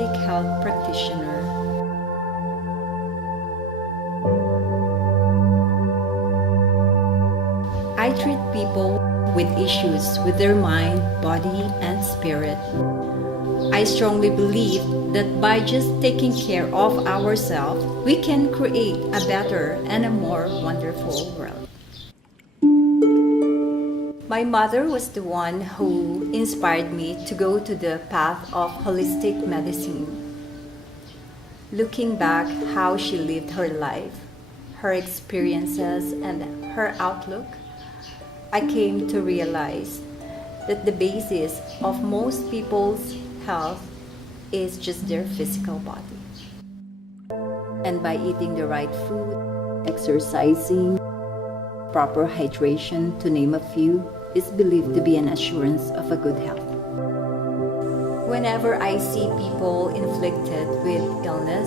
holistic health practitioner. I treat people with issues with their mind, body, and spirit. I strongly believe that by just taking care of ourselves, we can create a better and a more wonderful world. My mother was the one who inspired me to go to the path of holistic medicine. Looking back how she lived her life, her experiences, and her outlook, I came to realize that the basis of most people's health is just their physical body. And by eating the right food, exercising, proper hydration, to name a few, is believed to be an assurance of a good health. Whenever I see people inflicted with illness,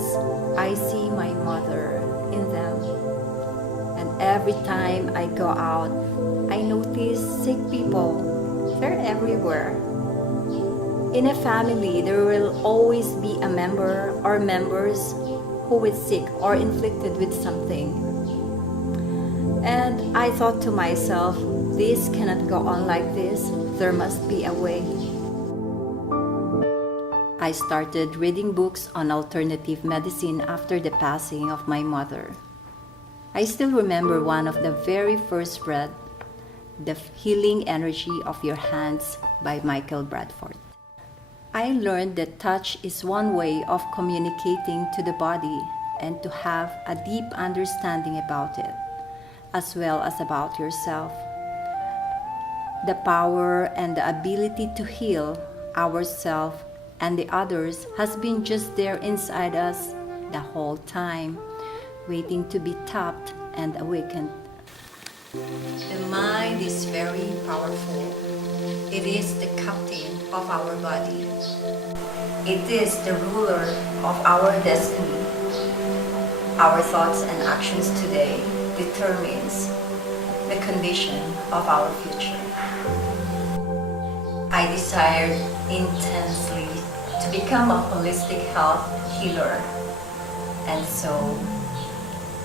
I see my mother in them. And every time I go out, I notice sick people. They're everywhere. In a family, there will always be a member or members who is sick or inflicted with something. And I thought to myself, this cannot go on like this. There must be a way. I started reading books on alternative medicine after the passing of my mother. I still remember one of the very first read, The Healing Energy of Your Hands by Michael Bradford. I learned that touch is one way of communicating to the body and to have a deep understanding about it, as well as about yourself. The power and the ability to heal ourselves and the others has been just there inside us the whole time, waiting to be tapped and awakened. The mind is very powerful. It is the captain of our body. It is the ruler of our destiny. Our thoughts and actions today determines the condition of our future. I desired intensely to become a holistic health healer, and so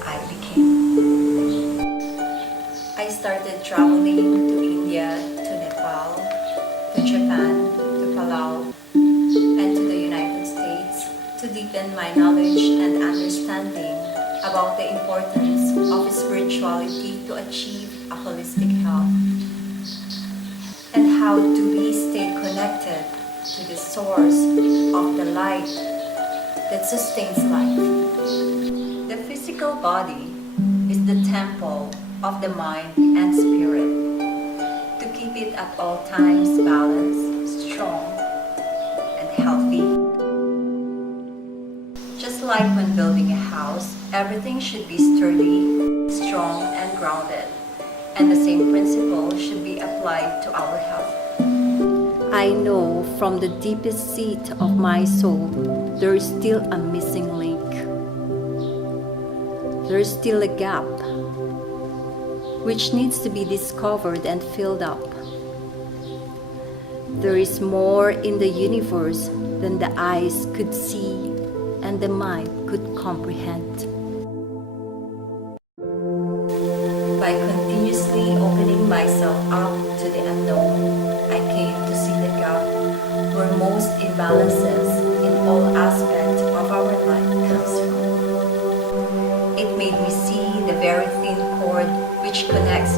I became. I started traveling to India, to Nepal, to Japan, to Palau, and to the United States to deepen my knowledge and understanding about the importance of spirituality to achieve a holistic health. And how do we stay connected to the source of the light that sustains life? The physical body is the temple of the mind and spirit. To keep it at all times balanced, strong, and healthy. Just like when building a house, everything should be sturdy, strong, and grounded. And the same principle should be applied to our health. I know from the deepest seat of my soul, there is still a missing link. There is still a gap which needs to be discovered and filled up. There is more in the universe than the eyes could see and the mind could comprehend. By continuously opening myself up to the unknown, I came to see the gap where most imbalances in all aspects of our life comes from. It made me see the very thin cord which connects